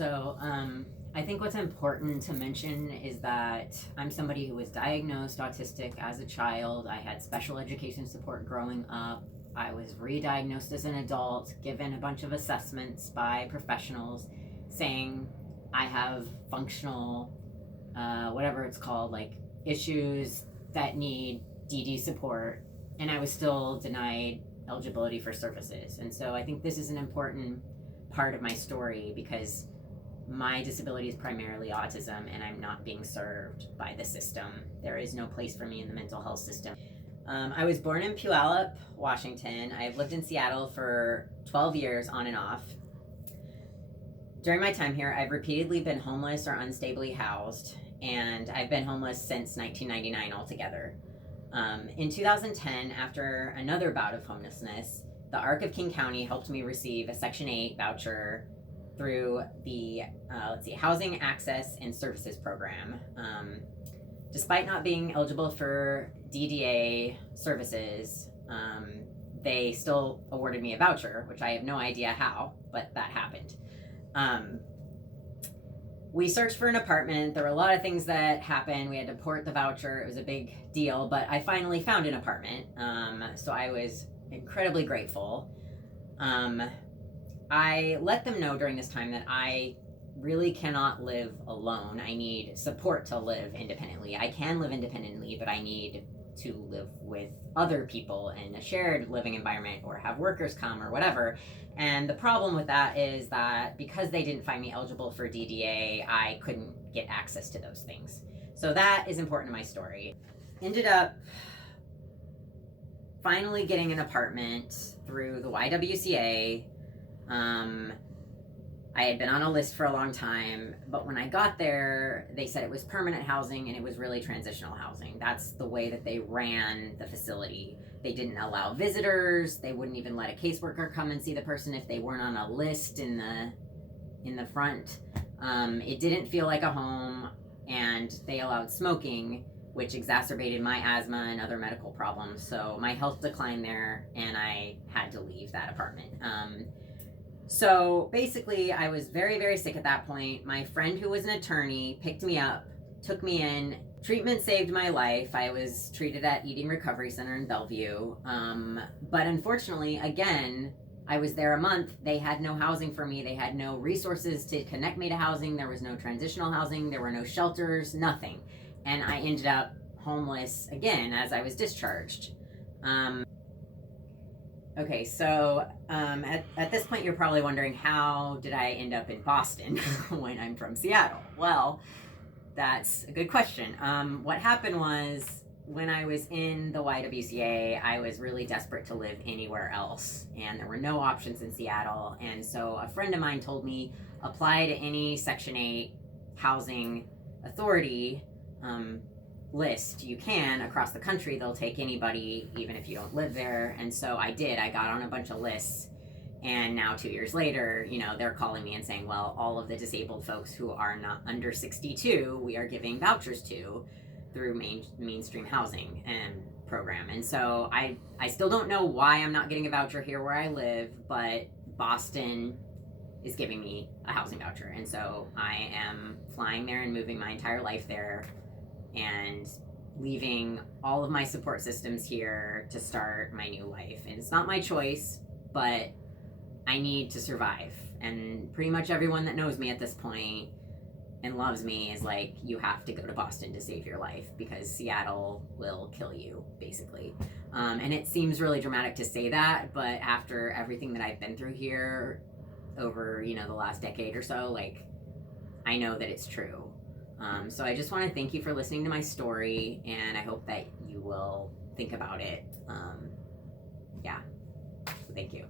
I think what's important to mention is that I'm somebody who was diagnosed autistic as a child. I had special education support growing up. I was re-diagnosed as an adult, given a bunch of assessments by professionals saying I have functional, whatever it's called, like issues that need DD support, and I was still denied eligibility for services. And so I think this is an important part of my story because my disability is primarily autism and I'm not being served by the system. There is no place for me in the mental health system. I was born in Puyallup, Washington. I've lived in Seattle for 12 years on and off. During my time here, I've repeatedly been homeless or unstably housed, and I've been homeless since 1999 altogether. In 2010, after another bout of homelessness, the ARC of King County helped me receive a Section 8 voucher through the Housing Access and Services Program. Despite not being eligible for DDA services, they still awarded me a voucher, which I have no idea how, but that happened. We searched for an apartment. There were a lot of things that happened. We had to port the voucher. It was a big deal, but I finally found an apartment. So I was incredibly grateful. I let them know during this time that I really cannot live alone. I need support to live independently. I can live independently, but I need to live with other people in a shared living environment or have workers come or whatever. And the problem with that is that because they didn't find me eligible for DDA, I couldn't get access to those things. So that is important to my story. Ended up finally getting an apartment through the YWCA. I had been on a list for a long time, but when I got there, they said it was permanent housing and it was really transitional housing. That's the way that they ran the facility. They didn't allow visitors. They wouldn't even let a caseworker come and see the person if they weren't on a list in the front. It didn't feel like a home, and they allowed smoking, which exacerbated my asthma and other medical problems. So my health declined there, and I had to leave that apartment. So basically, I was very, very sick at that point. My friend, who was an attorney, picked me up, took me in. Treatment saved my life. I was treated at Eating Recovery Center in Bellevue. But unfortunately, again, I was there a month. They had no housing for me. They had no resources to connect me to housing. There was no transitional housing. There were no shelters, nothing. And I ended up homeless again as I was discharged. Okay, so at this point, you're probably wondering, how did I end up in Boston when I'm from Seattle? Well, that's a good question. What happened was, when I was in the YWCA, I was really desperate to live anywhere else, and there were no options in Seattle. And so a friend of mine told me, apply to any Section 8 housing authority list you can across the country. They'll take anybody, even if you don't live there. And so I did. I got on a bunch of lists, and now 2 years later, they're calling me and saying, well, all of the disabled folks who are not under 62, we are giving vouchers to through mainstream housing and program. And so I still don't know why I'm not getting a voucher here where I live, but Boston is giving me a housing voucher. And so I am flying there and moving my entire life there, and leaving all of my support systems here to start my new life. And it's not my choice, but I need to survive. And pretty much everyone that knows me at this point and loves me is like, you have to go to Boston to save your life, because Seattle will kill you, basically. And it seems really dramatic to say that, but after everything that I've been through here over, the last decade or so, like, I know that it's true. So I just want to thank you for listening to my story, and I hope that you will think about it. Yeah, so thank you.